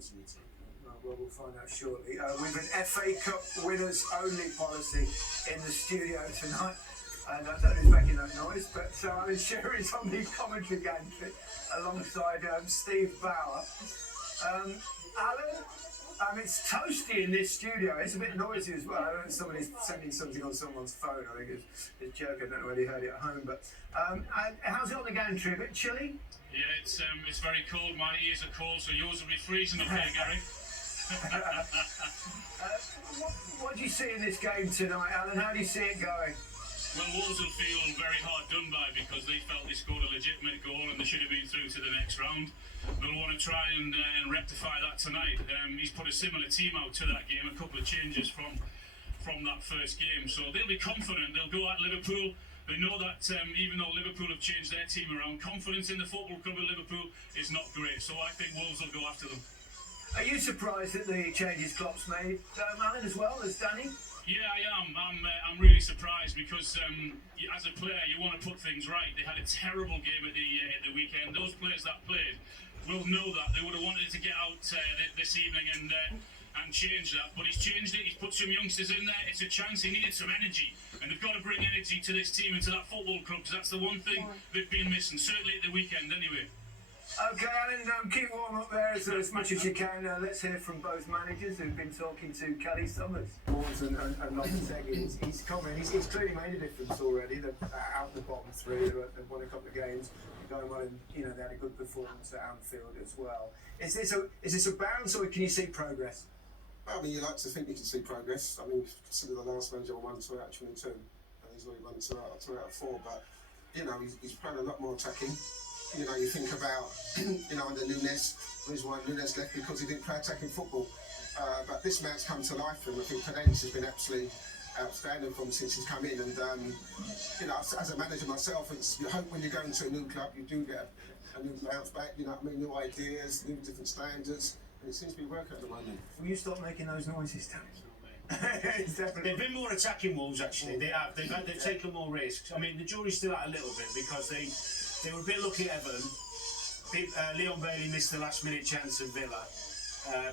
confidence in the team. Well, we'll find out shortly. We've an FA Cup winners only policy in the studio tonight. And I don't know who's making that noise, but Alan Shearer is on the commentary gantry alongside Steve Bauer. Alan, it's toasty in this studio. It's a bit noisy as well. I don't know if somebody's sending something on someone's phone. I think it's a joke. I don't know whether you heard it at home. But how's it on the gantry? A bit chilly? Yeah, it's very cold. My ears are cold, so yours will be freezing up here, Gary. What do you see in this game tonight, Alan? How do you see it going? Well, Wolves will feel very hard done by because they felt they scored a legitimate goal and they should have been through to the next round. They'll want to try and rectify that tonight. He's put a similar team out to that game, a couple of changes from that first game. So they'll be confident. They'll go at Liverpool. They know that even though Liverpool have changed their team around, confidence in the football club of Liverpool is not great. So I think Wolves will go after them. Are you surprised at the changes Klopp's made, Alan, as well as Danny? Yeah, I am. I'm really surprised because as a player, you want to put things right. They had a terrible game at the weekend. Those players that played will know that. They would have wanted to get out this evening and change that. But he's changed it. He's put some youngsters in there. It's a chance. He needed some energy. And they've got to bring energy to this team and to that football club because that's the one thing they've been missing, certainly at the weekend anyway. Okay, Alan, keep warm up there as much as you can. Let's hear from both managers who've been talking to Kelly Summers. And Lopetegui, he's commenting. He's clearly made a difference already. They're out the bottom three. They've won a couple of games, going well, and they had a good performance at Anfield as well. Is this a bounce, or can you see progress? Well, I mean, you like to think you can see progress. I mean, consider the last manager won 2 out of 22, and he's already won 2 out of 4. But he's playing a lot more attacking. You think about, under Nunes, there's why Nunes left because he didn't play attacking football. But this man's come to life, and I think Cadence has been absolutely outstanding from since he's come in. And, as a manager myself, you hope when you go into a new club, you do get a new bounce back, new ideas, new different standards. And it seems to be working at the moment. Will you stop making those noises, Danny? They've been more attacking Wolves, actually. They have. They've taken more risks. I mean, the jury's still out a little bit because they were a bit lucky at Everton. Leon Bailey missed the last-minute chance at Villa.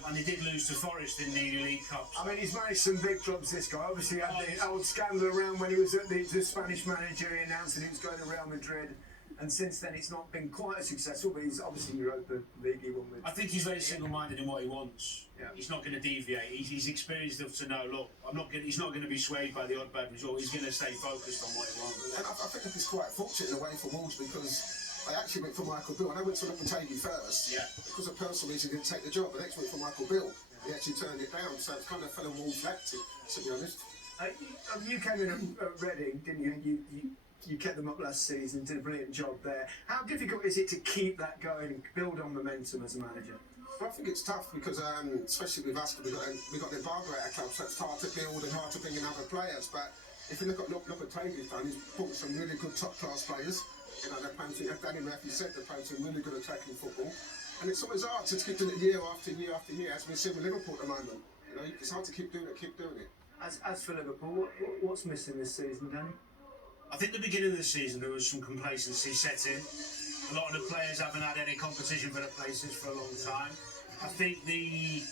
And they did lose to Forest in the League Cup. I mean, he's managed some big clubs, this guy. Obviously, he had the old scandal around when he was at the Spanish manager. He announced that he was going to Real Madrid. And since then, it's not been quite as successful, but he's obviously Europa League he won with. I think he's very single-minded in what he wants. Yeah. He's not going to deviate. He's experienced enough to know, look, he's not going to be swayed by the odd bad result. He's going to stay focused on what he wants. And I think it's quite fortunate in a way for Wolves because they actually went for Michael Beale. And they went to Lopetegui first. Yeah. Because of personal reason, he didn't take the job. The next went for Michael Beale. Yeah. He actually turned it down, so it kind of fell on Wolves' back, to be honest. You came in at Reading, didn't you? You kept them up last season, did a brilliant job there. How difficult is it to keep that going and build on momentum as a manager? Well, I think it's tough because, especially with us, we got the embargo at our club, so it's hard to build and hard to bring in other players. But if you look at Lopetegui's done, he's brought some really good top-class players. They're playing, as Danny Murphy said, they're playing some really good attacking football. And it's always hard to keep doing it year after year after year, as we're seeing with Liverpool at the moment. It's hard to keep doing it. As for Liverpool, what's missing this season, Danny? I think the beginning of the season there was some complacency set in. A lot of the players haven't had any competition for the places for a long time. I think they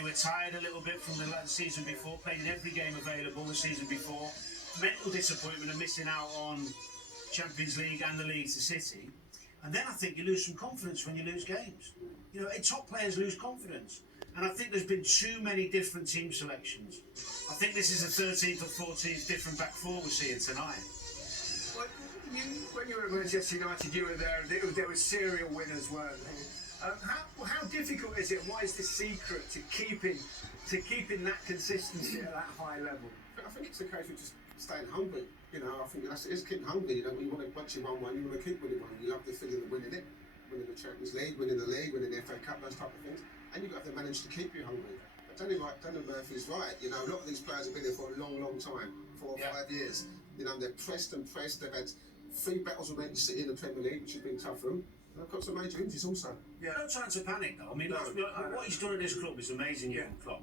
were tired a little bit from the season before, playing every game available the season before. Mental disappointment of missing out on Champions League and the league to City. And then I think you lose some confidence when you lose games. Top players lose confidence. And I think there's been too many different team selections. I think this is the 13th or 14th different back four we're seeing tonight. When you were at Manchester United, you were there. There were serial winners, weren't there? How difficult is it? What is the secret to keeping that consistency at that high level? I think it's a case of just staying hungry. I think it's keeping hungry. Once you won one, you want to keep winning one. You love the feeling of winning it, winning the Champions League, winning the league, winning the FA Cup, those type of things. And you've got to manage to keep you hungry. But Danny Murphy's right. A lot of these players have been here for a long, long time, 4 or 5 years. They're pressed and pressed. They've had 3 battles with Manchester City in the Premier League, which has been tough for them. And they've got some major injuries also. Yeah, no time to panic though. I mean, what he's done at this club is amazing, Jurgen Klopp.